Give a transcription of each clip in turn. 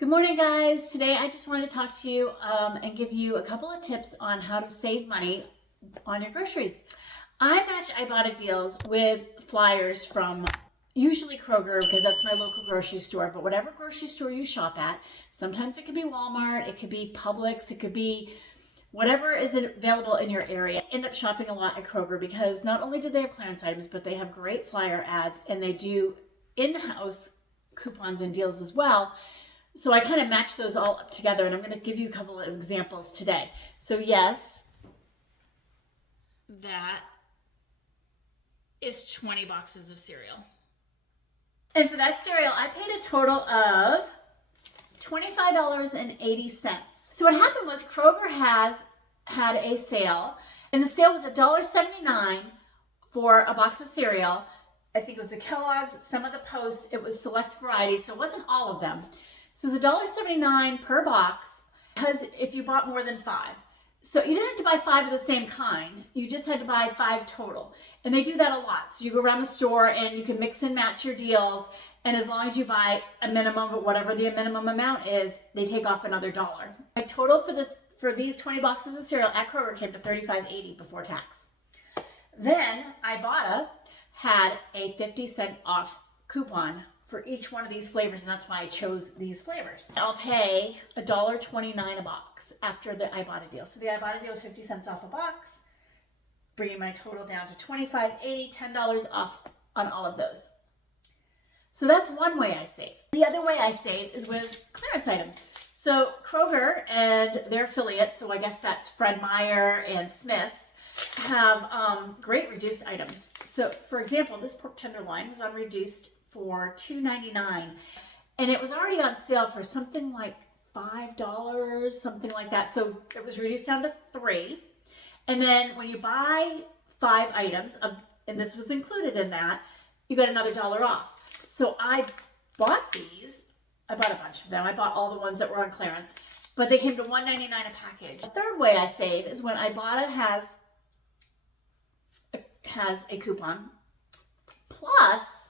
Good morning, guys. Today I just wanted to talk to you and give you a couple of tips on how to save money on your groceries. I match Ibotta deals with flyers from usually Kroger because that's my local grocery store, but whatever grocery store you shop at, sometimes it could be Walmart, it could be Publix, it could be whatever is available in your area. I end up shopping a lot at Kroger because not only do they have clearance items, but they have great flyer ads and they do in-house coupons and deals as well. So I kind of match those all up together, and I'm going to give you a couple of examples today. So yes, that is 20 boxes of cereal. And for that cereal, I paid a total of $25.80. So what happened was Kroger had a sale, and the sale was $1.79 for a box of cereal. I think it was the Kellogg's, some of the Post, it was select varieties, so it wasn't all of them. So it was $1.79 per box because if you bought more than 5. So you didn't have to buy 5 of the same kind. You just had to buy 5 total. And they do that a lot. So you go around the store and you can mix and match your deals. And as long as you buy a minimum, but whatever the minimum amount is, they take off another $1. My total for these 20 boxes of cereal at Kroger came to $35.80 before tax. Then Ibotta had a 50-cent off coupon for each one of these flavors, and that's why I chose these flavors. I'll pay $1.29 a box after the Ibotta deal. So the Ibotta deal is 50 cents off a box, bringing my total down to $25.80, $10 off on all of those. So that's one way I save. The other way I save is with clearance items. So Kroger and their affiliates, so I guess that's Fred Meyer and Smith's, have great reduced items. So for example, this pork tenderloin was on reduced for $2.99, and it was already on sale for something like $5, something like that. So it was reduced down to $3. And then when you buy 5 items, and this was included in that, you got another $1 off. So I bought these. I bought a bunch of them. I bought all the ones that were on clearance, but they came to $1.99 a package. The third way I save is when Ibotta has a coupon, plus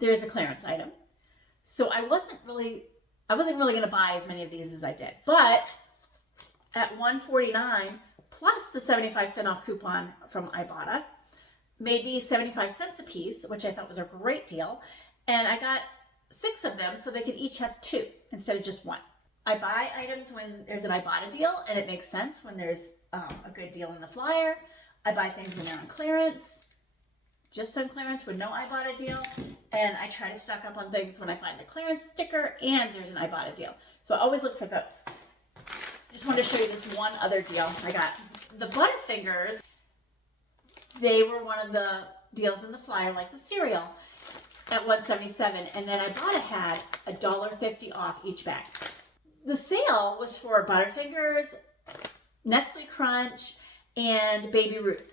there's a clearance item. So I wasn't really going to buy as many of these as I did. But at $1.49 plus the 75-cent off coupon from Ibotta made these 75 cents a piece, which I thought was a great deal. And I got 6 of them so they could each have 2 instead of just 1. I buy items when there's an Ibotta deal, and it makes sense when there's a good deal in the flyer. I buy things when they're on clearance, just on clearance with no Ibotta deal, and I try to stock up on things when I find the clearance sticker and there's an Ibotta deal. So I always look for those. Just wanted to show you this one other deal I got. The Butterfingers, they were one of the deals in the flyer, like the cereal, at $1.77, and then Ibotta had $1.50 off each bag. The sale was for Butterfingers, Nestle Crunch, and Baby Ruth.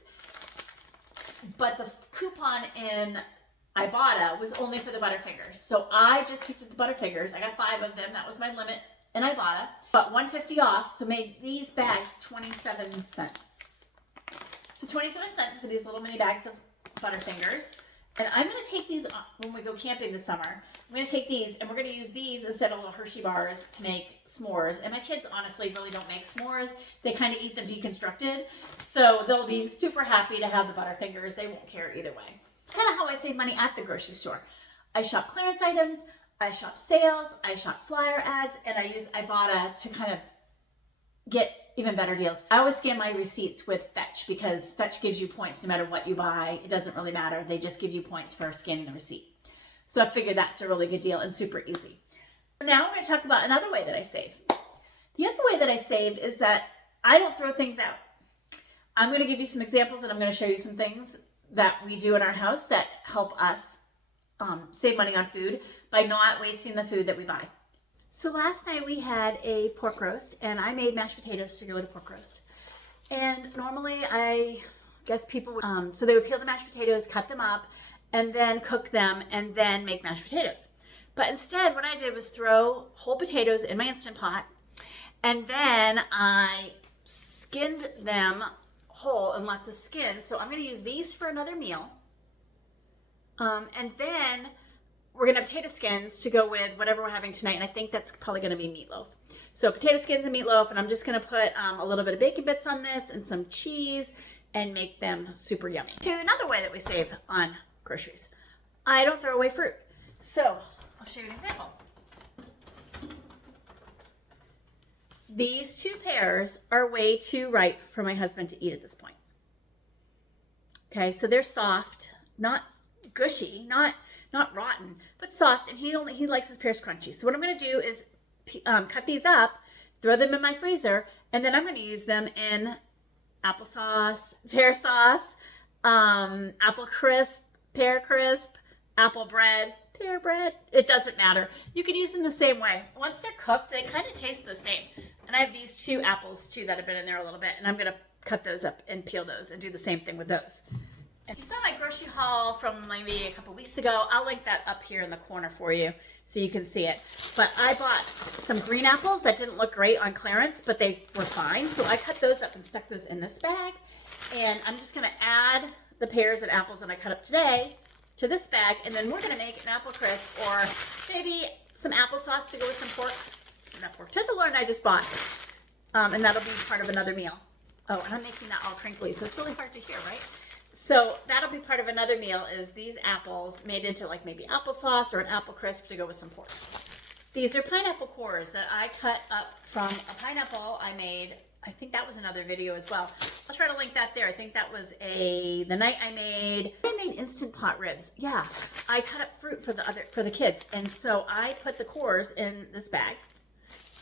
But the coupon in Ibotta was only for the Butterfingers. So I just picked up the Butterfingers. I got 5 of them. That was my limit in Ibotta. But $1.50 off, so made these bags 27 cents. So 27 cents for these little mini bags of Butterfingers. And I'm going to take these when we go camping this summer. I'm going to take these, and we're going to use these instead of little Hershey bars to make s'mores. And my kids honestly really don't make s'mores. They kind of eat them deconstructed. So they'll be super happy to have the Butterfingers. They won't care either way. Kind of how I save money at the grocery store. I shop clearance items, I shop sales, I shop flyer ads, and I use Ibotta to kind of get even better deals. I always scan my receipts with Fetch because Fetch gives you points no matter what you buy. It doesn't really matter. They just give you points for scanning the receipt. So I figured that's a really good deal and super easy. Now I'm going to talk about another way that I save. The other way that I save is that I don't throw things out. I'm going to give you some examples, and I'm going to show you some things that we do in our house that help us save money on food by not wasting the food that we buy. So last night we had a pork roast, and I made mashed potatoes to go with the pork roast. And normally I guess people would, so they would peel the mashed potatoes, cut them up, and then cook them, and then make mashed potatoes. But instead, what I did was throw whole potatoes in my Instant Pot, and then I skinned them whole and left the skin. So I'm going to use these for another meal. And then we're gonna have potato skins to go with whatever we're having tonight, and I think that's probably gonna be meatloaf. So potato skins and meatloaf, and I'm just gonna put a little bit of bacon bits on this and some cheese and make them super yummy. To another way that we save on groceries. I don't throw away fruit. So I'll show you an example. These 2 pears are way too ripe for my husband to eat at this point. Okay, so they're soft, not gushy, not rotten, but soft, and he likes his pears crunchy. So what I'm going to do is cut these up, throw them in my freezer, and then I'm going to use them in applesauce, pear sauce, apple crisp, pear crisp, apple bread, pear bread. It doesn't matter. You can use them the same way. Once they're cooked, they kind of taste the same. And I have these 2 apples too that have been in there a little bit, and I'm going to cut those up and peel those and do the same thing with those. If you saw my grocery haul from maybe a couple weeks ago, I'll link that up here in the corner for you so you can see it. But I bought some green apples that didn't look great on clearance, but they were fine. So I cut those up and stuck those in this bag. And I'm just going to add the pears and apples that I cut up today to this bag. And then we're going to make an apple crisp or maybe some applesauce to go with some pork. Some pork tenderloin I just bought. And that'll be part of another meal. Oh, and I'm making that all crinkly, so it's really hard to hear, right? So that'll be part of another meal, is these apples made into like maybe applesauce or an apple crisp to go with some pork. These are pineapple cores that I cut up from a pineapple I made. I think that was another video as well. I'll try to link that there. I think that was the night I made instant pot ribs. Yeah, I cut up fruit for the kids, and so I put the cores in this bag.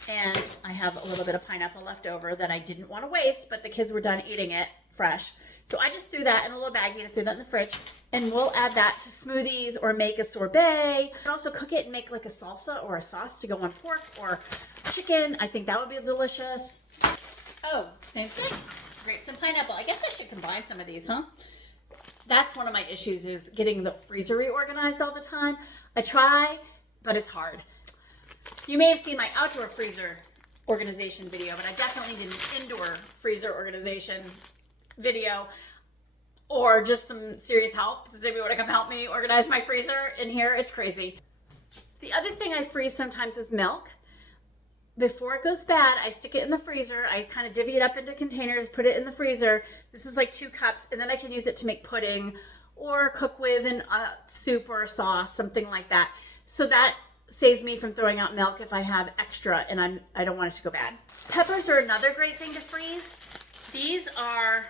And I have a little bit of pineapple left over that I didn't want to waste, but the kids were done eating it fresh. So I just threw that in a little baggie and threw that in the fridge. And we'll add that to smoothies or make a sorbet. You can also cook it and make like a salsa or a sauce to go on pork or chicken. I think that would be delicious. Oh, same thing. Grapes and pineapple. I guess I should combine some of these, huh? That's one of my issues, is getting the freezer reorganized all the time. I try, but it's hard. You may have seen my outdoor freezer organization video, but I definitely did an indoor freezer organization video, or just some serious help. Does anybody want to come help me organize my freezer in here? It's crazy. The other thing I freeze sometimes is milk. Before it goes bad, I stick it in the freezer. I kind of divvy it up into containers, put it in the freezer. This is like 2 cups, and then I can use it to make pudding or cook with in a soup or a sauce, something like that. So that saves me from throwing out milk if I have extra and I don't want it to go bad. Peppers are another great thing to freeze. These are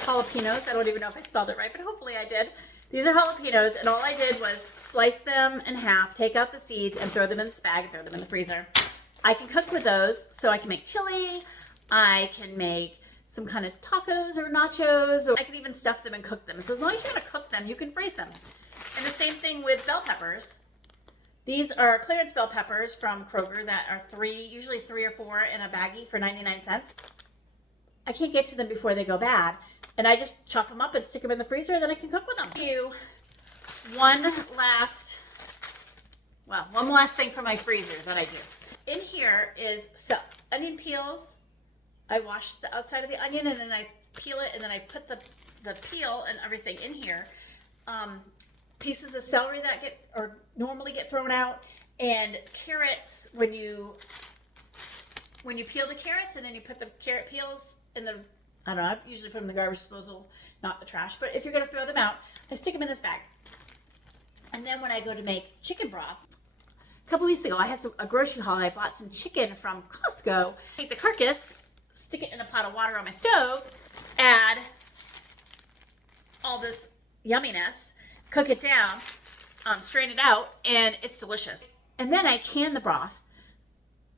jalapenos. I don't even know if I spelled it right, but hopefully I did. These are jalapenos, and all I did was slice them in half, take out the seeds, and throw them in this bag and throw them in the freezer. I can cook with those, so I can make chili, I can make some kind of tacos or nachos, or I can even stuff them and cook them. So as long as you're gonna cook them, you can freeze them. And the same thing with bell peppers. These are clearance bell peppers from Kroger that are usually 3 or 4 in a baggie for 99 cents. I can't get to them before they go bad, and I just chop them up and stick them in the freezer, and then I can cook with them. One last thing for my freezer that I do. In here is onion peels. I wash the outside of the onion, and then I peel it, and then I put the peel and everything in here. Pieces of celery that normally get thrown out, and carrots. When you peel the carrots, and then you put the carrot peels in the, I don't know, I usually put them in the garbage disposal, not the trash, but if you're going to throw them out, I stick them in this bag. And then when I go to make chicken broth, a couple weeks ago I had a grocery haul. I bought some chicken from Costco. Take the carcass, stick it in a pot of water on my stove, add all this yumminess, cook it down, strain it out, and it's delicious. And then I can the broth,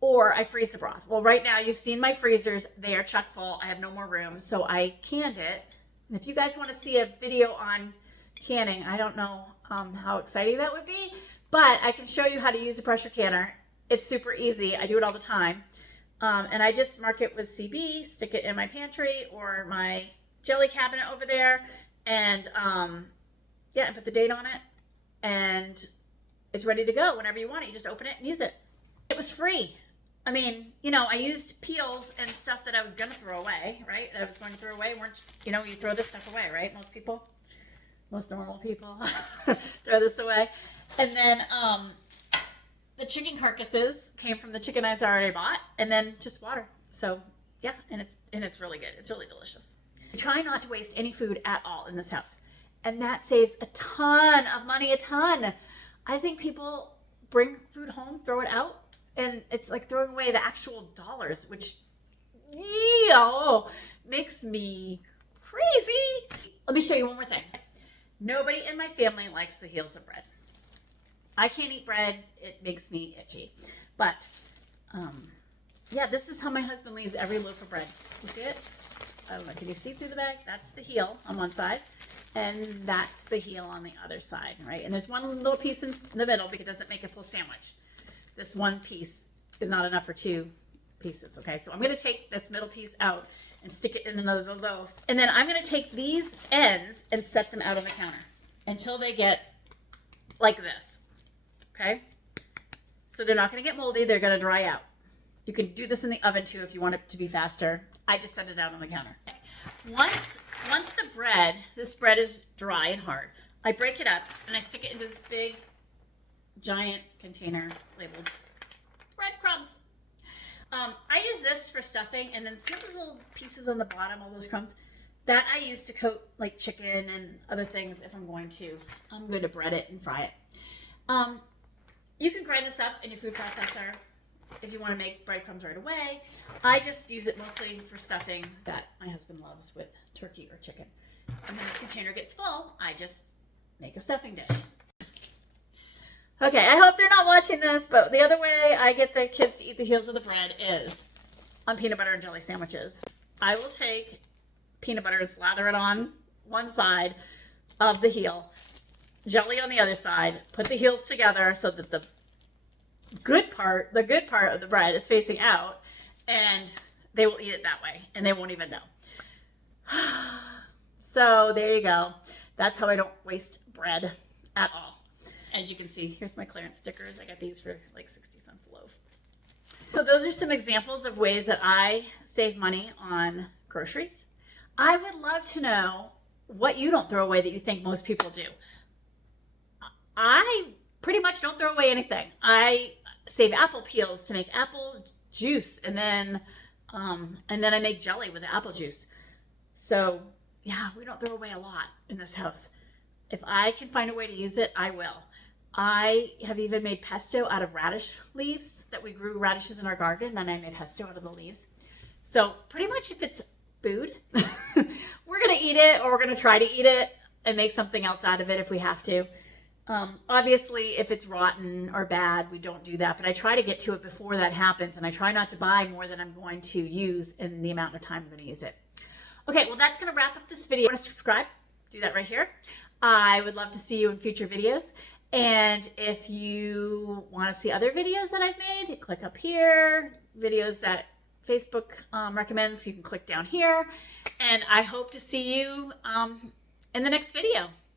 or I freeze the broth. Well, right now you've seen my freezers. They are chock full. I have no more room, so I canned it. And if you guys want to see a video on canning, I don't know how exciting that would be, but I can show you how to use a pressure canner. It's super easy. I do it all the time. And I just mark it with CB, stick it in my pantry or my jelly cabinet over there, and yeah, and put the date on it, and it's ready to go whenever you want it. You just open it and use it. It was free. I mean, you know, I used peels and stuff that I was going to throw away, right? That I was going to throw away. You throw this stuff away, right? Most most normal people throw this away. And then the chicken carcasses came from the chicken eyes I already bought, and then just water. So yeah, and it's really good. It's really delicious. We try not to waste any food at all in this house, and that saves a ton of money. A ton. I think people bring food home, throw it out, and it's like throwing away the actual dollars, which makes me crazy. Let me show you one more thing. Nobody in my family likes the heels of bread. I can't eat bread. It makes me itchy. But yeah, this is how my husband leaves every loaf of bread. You see it? I don't know. Can you see through the bag? That's the heel on one side, and that's the heel on the other side, right? And there's one little piece in the middle because it doesn't make a full sandwich. This one piece is not enough for two pieces, okay? So I'm going to take this middle piece out and stick it in another loaf. And then I'm going to take these ends and set them out on the counter until they get like this, okay? So they're not going to get moldy. They're going to dry out. You can do this in the oven too if you want it to be faster. I just set it out on the counter. Once this bread is dry and hard, I break it up and I stick it into this big, giant container labeled breadcrumbs. I use this for stuffing, and then see those little pieces on the bottom, all those crumbs? That I use to coat like chicken and other things if I'm going to bread it and fry it. You can grind this up in your food processor if you want to make breadcrumbs right away. I just use it mostly for stuffing that my husband loves with turkey or chicken. And when this container gets full, I just make a stuffing dish. Okay, I hope they're not watching this, but the other way I get the kids to eat the heels of the bread is on peanut butter and jelly sandwiches. I will take peanut butter and slather it on one side of the heel, jelly on the other side, put the heels together so that the good part of the bread is facing out, and they will eat it that way, and they won't even know. So there you go. That's how I don't waste bread at all. As you can see, here's my clearance stickers. I got these for like 60 cents a loaf. So those are some examples of ways that I save money on groceries. I would love to know what you don't throw away that you think most people do. I pretty much don't throw away anything. I save apple peels to make apple juice, and then I make jelly with the apple juice. So yeah, we don't throw away a lot in this house. If I can find a way to use it, I will. I have even made pesto out of radish leaves that we grew radishes in our garden, and I made pesto out of the leaves. So pretty much if it's food, we're going to eat it, or we're going to try to eat it and make something else out of it if we have to. Obviously, if it's rotten or bad, we don't do that, but I try to get to it before that happens, and I try not to buy more than I'm going to use in the amount of time I'm going to use it. Okay, well, that's going to wrap up this video. Want to subscribe? Do that right here. I would love to see you in future videos. And if you want to see other videos that I've made, click up here. Videos that Facebook recommends, you can click down here. And I hope to see you in the next video.